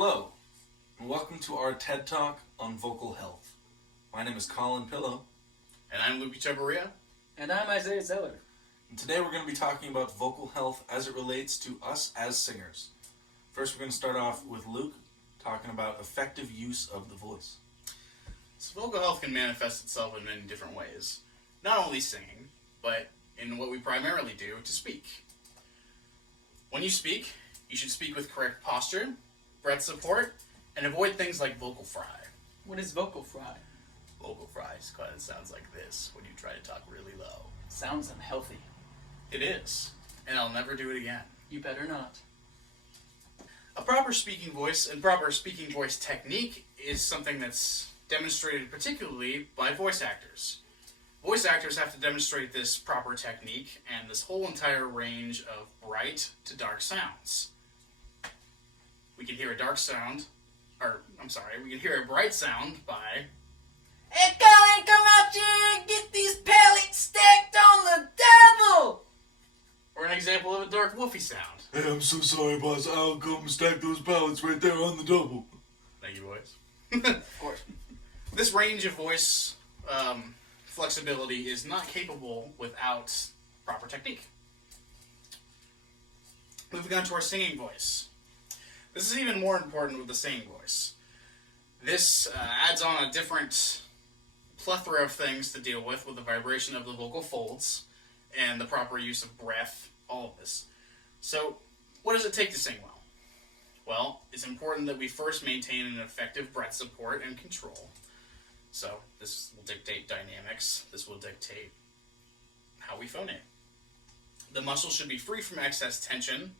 Hello, and welcome to our TED Talk on vocal health. My name is Colin Pillow. And I'm Luke Chavarria. And I'm Isaiah Zeller. And today we're going to be talking about vocal health as it relates to us as singers. First, we're going to start off with Luke talking about effective use of the voice. So vocal health can manifest itself in many different ways. Not only singing, but in what we primarily do, to speak. When you speak, you should speak with correct posture, breath support, and avoid things like vocal fry. What is vocal fry? Vocal fry is kind of sounds like this when you try to talk really low. Sounds unhealthy. It is, and I'll never do it again. You better not. A proper speaking voice and proper speaking voice technique is something that's demonstrated particularly by voice actors. Voice actors have to demonstrate this proper technique and this whole entire range of bright to dark sounds. We can hear a we can hear a bright sound by Echo and come out here and get these pellets stacked on the double! or an example of a dark woofy sound. Hey, I'm so sorry, boss. I'll come stack those pallets right there on the double. Thank you, boys. Of course. This range of voice flexibility is not capable without proper technique. Moving on to our singing voice. This is even more important with the singing voice. This adds on a different plethora of things to deal with the vibration of the vocal folds and the proper use of breath, all of this. So, what does it take to sing well? Well, it's important that we first maintain an effective breath support and control. So, this will dictate dynamics. This will dictate how we phonate. The muscles should be free from excess tension.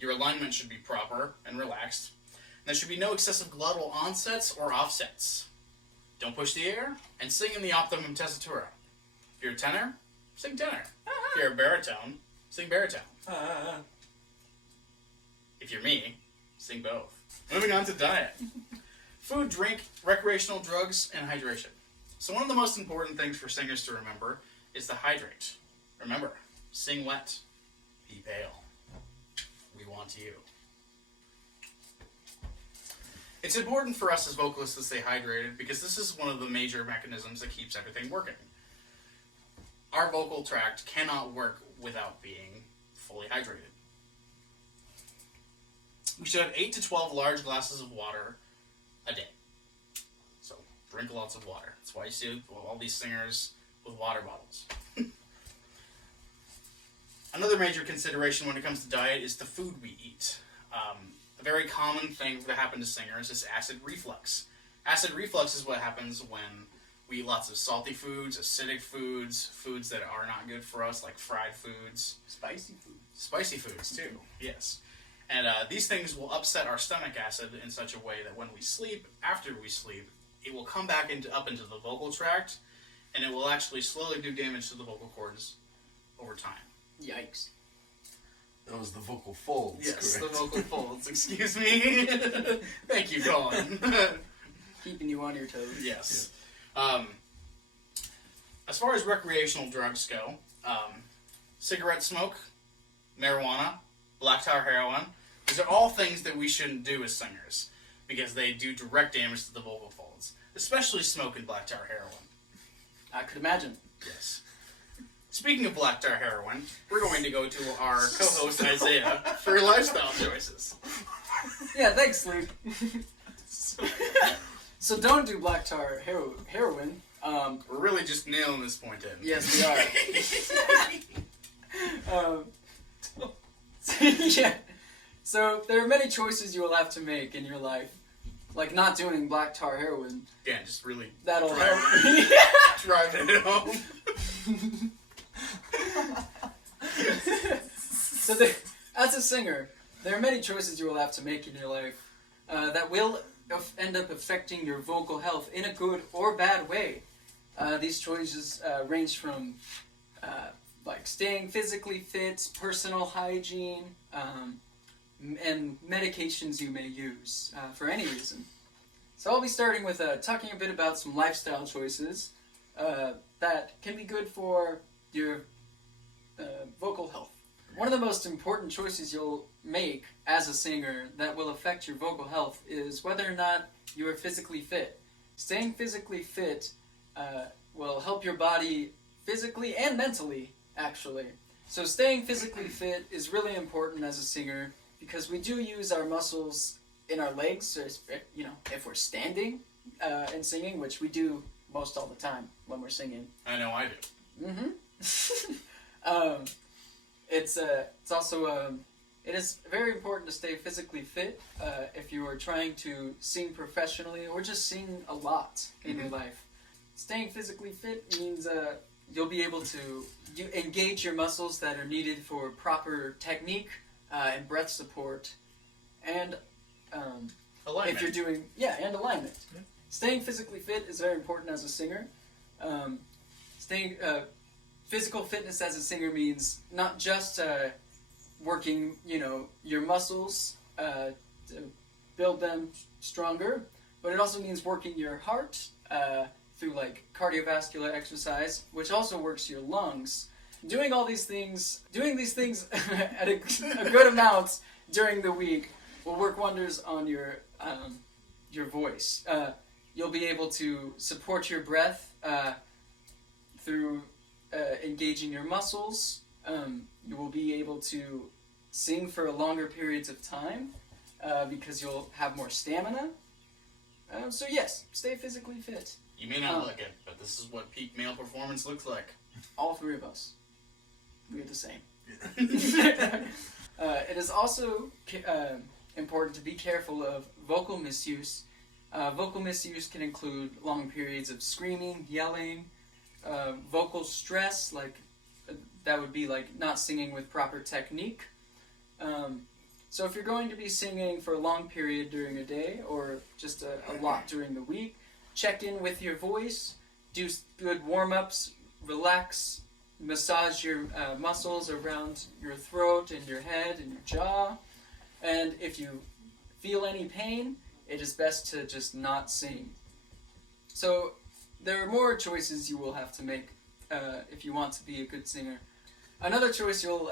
Your alignment should be proper and relaxed. And there should be no excessive glottal onsets or offsets. Don't push the air, and sing in the optimum tessitura. If you're a tenor, sing tenor. If you're a baritone, sing baritone. If you're me, sing both. Moving on to diet. Food, drink, recreational drugs, and hydration. So one of the most important things for singers to remember is to hydrate. Remember, sing wet, be pale. We want you. It's important for us as vocalists to stay hydrated because this is one of the major mechanisms that keeps everything working. Our vocal tract cannot work without being fully hydrated. We should have 8 to 12 large glasses of water a day. So, drink lots of water. That's why you see all these singers with water bottles. Another major consideration when it comes to diet is the food we eat. A very common thing that happens to singers is acid reflux. Acid reflux is what happens when we eat lots of salty foods, acidic foods, foods that are not good for us, like fried foods. Spicy food. Spicy foods, too, yes. And these things will upset our stomach acid in such a way that when we sleep, after we sleep, it will come back up into the vocal tract, and it will actually slowly do damage to the vocal cords over time. Yikes. That was the vocal folds, Yes, correct? the vocal folds, excuse me. Thank you, Colin. Keeping you on your toes. Yes. As far as recreational drugs go, cigarette smoke, marijuana, black tar heroin, these are all things that we shouldn't do as singers because they do direct damage to the vocal folds, especially smoke and black tar heroin. I could imagine. Yes. Speaking of black tar heroin, we're going to go to our co-host Isaiah for lifestyle choices. Yeah, thanks, Luke. So don't do black tar heroin. We're really just nailing this point in. Yes, we are. Yeah. So there are many choices you will have to make in your life, like not doing black tar heroin. Yeah, just really That'll drive help. driving it home. So as a singer, there are many choices you will have to make in your life that will end up affecting your vocal health in a good or bad way. These choices range from like staying physically fit, personal hygiene, and medications you may use for any reason. So I'll be starting with talking a bit about some lifestyle choices that can be good for your vocal health. One of the most important choices you'll make as a singer that will affect your vocal health is whether or not you are physically fit. Staying physically fit will help your body physically and mentally, actually. So staying physically fit is really important as a singer because we do use our muscles in our legs, if we're standing and singing, which we do most all the time when we're singing. I know I do. Mm-hmm. It's also it is very important to stay physically fit if you are trying to sing professionally or just sing a lot in your life. Staying physically fit means you'll be able to engage your muscles that are needed for proper technique and breath support, and Alignment. if you're doing and alignment. Yeah. Staying physically fit is very important as a singer. Staying physical fitness as a singer means not just working, your muscles to build them stronger, but it also means working your heart through like cardiovascular exercise, which also works your lungs. Doing these things at a good amount during the week will work wonders on your voice. You'll be able to support your breath through engaging your muscles. You will be able to sing for longer periods of time because you'll have more stamina. So yes, stay physically fit. You may not look it, but this is what peak male performance looks like. All three of us. We're the same. It is also important to be careful of vocal misuse. Vocal misuse can include long periods of screaming, yelling, vocal stress, that would be like not singing with proper technique. So if you're going to be singing for a long period during a day or just a lot during the week, check in with your voice, do good warm-ups, relax, massage your muscles around your throat and your head and your jaw. And if you feel any pain, it is best to just not sing. So there are more choices you will have to make if you want to be a good singer. Another choice you'll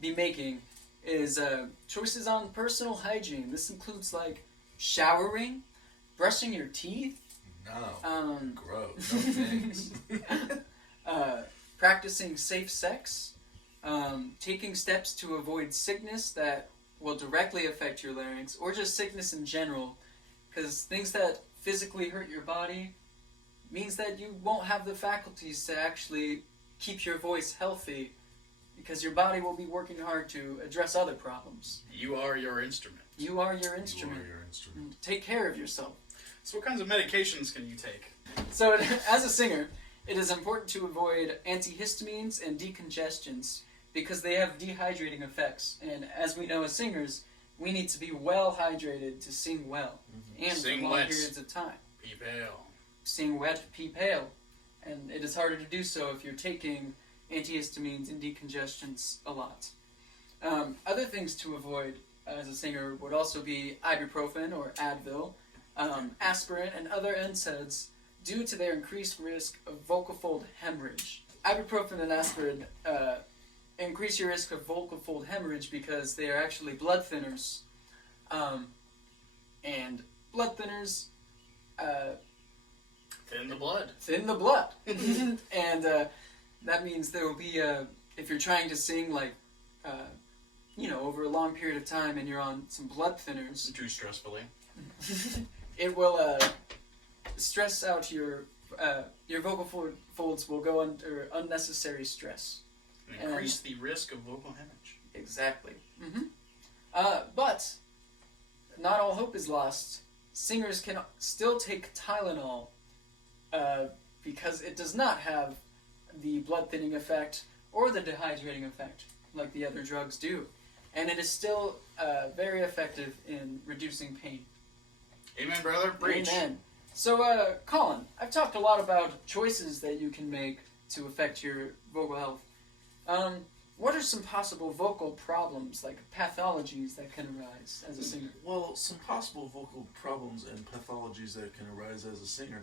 be making is choices on personal hygiene. This includes like showering, brushing your teeth. No. Gross. No thanks. Practicing safe sex, taking steps to avoid sickness that will directly affect your larynx, or just sickness in general, because things that physically hurt your body means that you won't have the faculties to actually keep your voice healthy, because your body will be working hard to address other problems. You are your instrument. You are your instrument. You are your instrument. Take care of yourself. So what kinds of medications can you take? So as a singer, it is important to avoid antihistamines and decongestants because they have dehydrating effects. And as we know as singers, we need to be well hydrated to sing well and Sing for long wet. periods of time. Be pale. Sing wet, pee pale. And it is harder to do so if you're taking antihistamines and decongestants a lot. Other things to avoid as a singer would also be ibuprofen or Advil, aspirin, and other NSAIDs due to their increased risk of vocal fold hemorrhage. Ibuprofen and aspirin increase your risk of vocal fold hemorrhage because they are actually blood thinners. And blood thinners Thin the blood. thin the blood. And that means there will be, if you're trying to sing over a long period of time and you're on some blood thinners, Too stressfully. it will stress out your vocal folds will go under unnecessary stress. And increase the risk of vocal hemorrhage. Exactly. But not all hope is lost. Singers can still take Tylenol because it does not have the blood thinning effect or the dehydrating effect like the other drugs do. And it is still very effective in reducing pain. Amen, brother. Preach. Amen. So, Colin, I've talked a lot about choices that you can make to affect your vocal health. What are some possible vocal problems, like pathologies, that can arise as a singer? Well, some possible vocal problems and pathologies that can arise as a singer.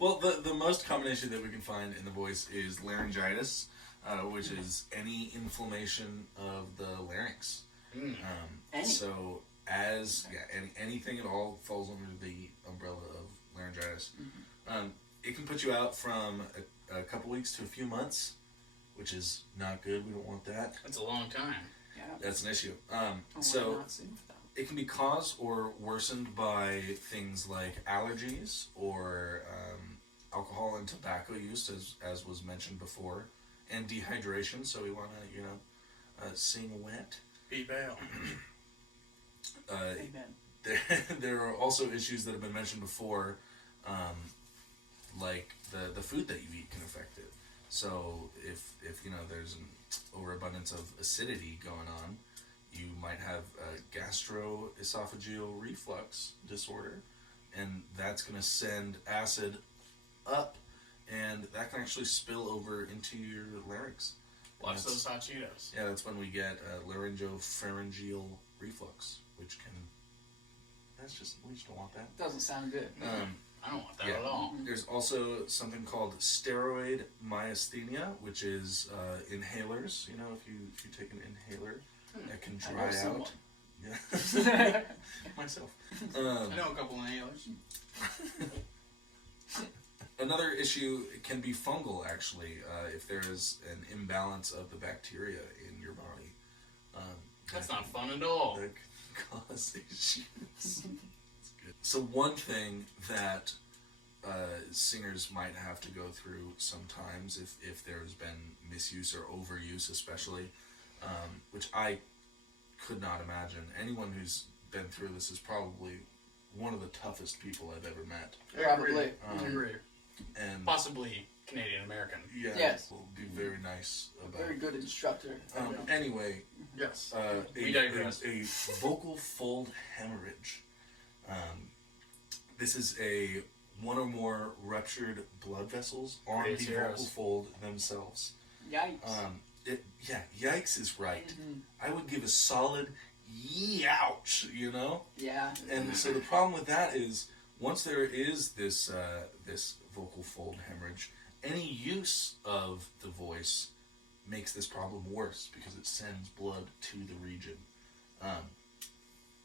Well, the most common issue that we can find in the voice is laryngitis, which is any inflammation of the larynx. Any. So anything at all falls under the umbrella of laryngitis. It can put you out from a couple weeks to a few months, which is not good. We don't want that. That's a long time. Yeah. That's an issue. So not soon for that. It can be caused or worsened by things like allergies or alcohol and tobacco use, as was mentioned before, and dehydration. So we want to, sing wet. Be bail. Amen. There are also issues that have been mentioned before, like the food that you eat can affect it. So if there's an overabundance of acidity going on, you might have a gastroesophageal reflux disorder, and that's going to send acid up, and that can actually spill over into your larynx. Watch those hot Cheetos. Yeah, that's when we get laryngopharyngeal reflux, which can. We just don't want that. Doesn't sound good. I don't want that at all. There's also something called steroid myasthenia, which is inhalers. You know, if you take an inhaler, that can dry out. Yeah. Myself. I know a couple inhalers. Another issue can be fungal, actually, if there is an imbalance of the bacteria in your body. That's not fun at all. That can cause issues. So one thing that singers might have to go through sometimes, if there's been misuse or overuse, especially, which I could not imagine. Anyone who's been through this is probably one of the toughest people I've ever met. Probably. I agree. And possibly Canadian American. yeah, yes, will be very nice about. Very good instructor. Anyway, yes. We digress. A vocal fold hemorrhage. This is one or more ruptured blood vessels on the vocal fold themselves. Yikes. Yikes is right. I would give a solid youch, Yeah. And so the problem with that is, once there is this vocal fold hemorrhage, any use of the voice makes this problem worse because it sends blood to the region.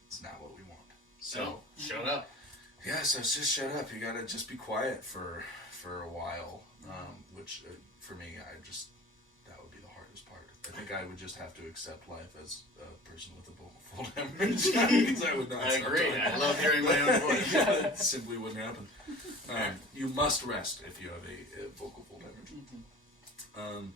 It's not what we want. So shut up. Yeah, so just shut up. You gotta just be quiet for a while. Which for me, that would be the hardest part. I think I would just have to accept life as a person with a vocal fold hemorrhage. Because I would not. I agree. I love hearing my own voice. It simply wouldn't happen. You must rest if you have a vocal fold hemorrhage.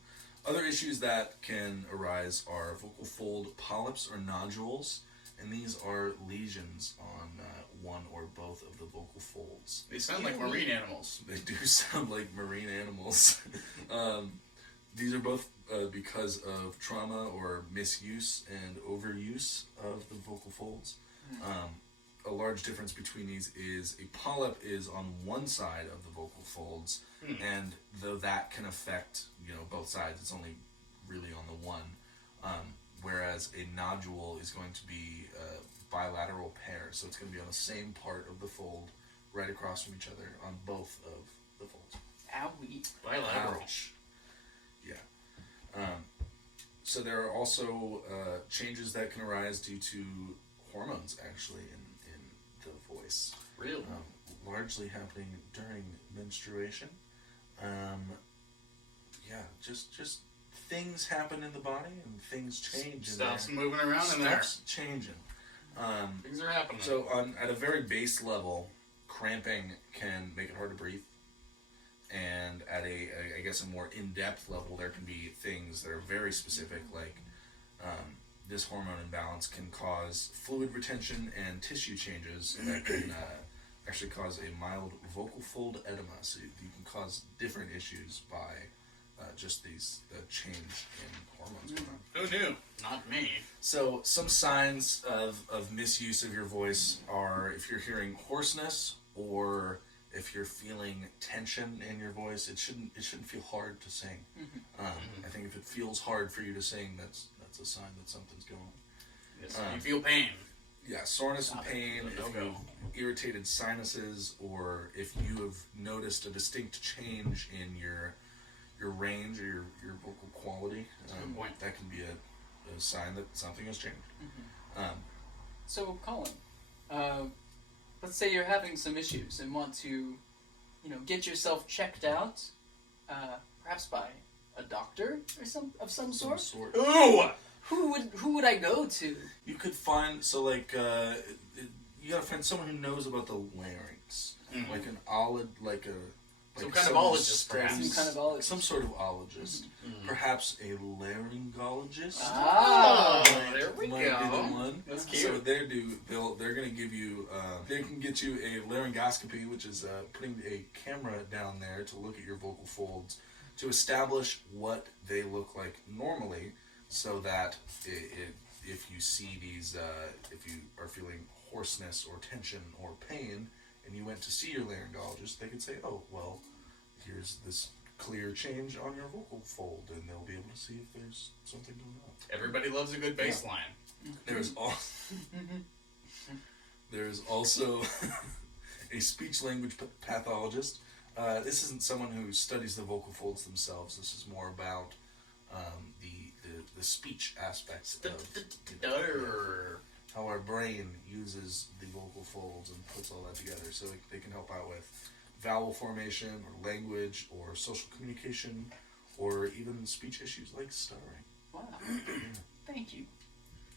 Other issues that can arise are vocal fold polyps or nodules, and these are lesions on one or both of the vocal folds. They sound like marine animals. They do sound like marine animals. These are both because of trauma or misuse and overuse of the vocal folds. A large difference between these is a polyp is on one side of the vocal folds, and though that can affect both sides, it's only really on the one. Whereas a nodule is going to be a bilateral pair, so it's going to be on the same part of the fold, right across from each other on both of the folds. Owie. Bilateral. Ouch. Yeah. So there are also changes that can arise due to hormones, actually, in the voice. Really? Largely happening during menstruation. Just things happen in the body and things change. Stuff's moving around in there. Stuff's changing. Things are happening. So at a very base level, cramping can make it hard to breathe. And at a more in-depth level, there can be things that are very specific, like this hormone imbalance can cause fluid retention and tissue changes that can actually cause a mild vocal fold edema. So you can cause different issues by just the change in hormones going on. Who knew? Not me. So some signs of misuse of your voice are if you're hearing hoarseness or if you're feeling tension in your voice. It shouldn't feel hard to sing. I think if it feels hard for you to sing, that's a sign that something's going on. Yes, you feel pain. Yeah, soreness and pain, if you have irritated sinuses, or if you have noticed a distinct change in your range or your vocal quality, that can be a sign that something has changed. So, Colin, let's say you're having some issues and want to, get yourself checked out, perhaps by a doctor or some sort. Ooh! Who would I go to? You could find you gotta find someone who knows about the larynx, like an Some kind of someone who ologist, perhaps. studies- Some kind of ologist. some sort of ologist, perhaps a laryngologist. Ah, there we might go. be the one. That's So cute. they're gonna give you they can get you a laryngoscopy, which is putting a camera down there to look at your vocal folds to establish what they look like normally, so that if you see these, if you are feeling hoarseness or tension or pain, and you went to see your laryngologist, they could say, oh, well, here's this clear change on your vocal fold, and they'll be able to see if there's something going on. Everybody loves a good bass line. There's also a speech language pathologist. This isn't someone who studies the vocal folds themselves. This is more about the speech aspects of how our brain uses the vocal folds and puts all that together. So they can help out with vowel formation or language or social communication or even speech issues like stuttering. wow. Thank you.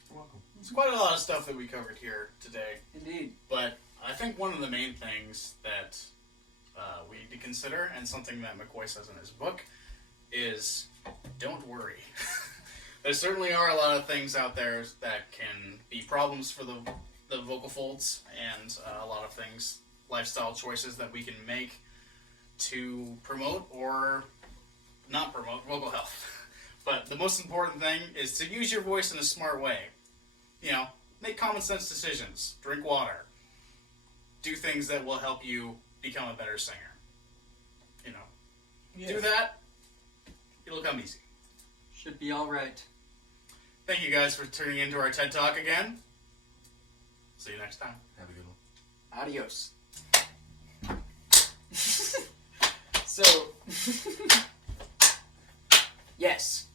You're welcome. It's quite a lot of stuff that we covered here today. Indeed. But I think one of the main things that we need to consider, and something that McCoy says in his book, is don't worry. There certainly are a lot of things out there that can be problems for the vocal folds, and a lot of things, lifestyle choices that we can make to promote or not promote vocal health. But the most important thing is to use your voice in a smart way. Make common sense decisions. Drink water. Do things that will help you become a better singer. Do that, it'll come easy. Should be all right. Thank you guys for tuning into our TED Talk again. See you next time. Have a good one. Adios. So, yes.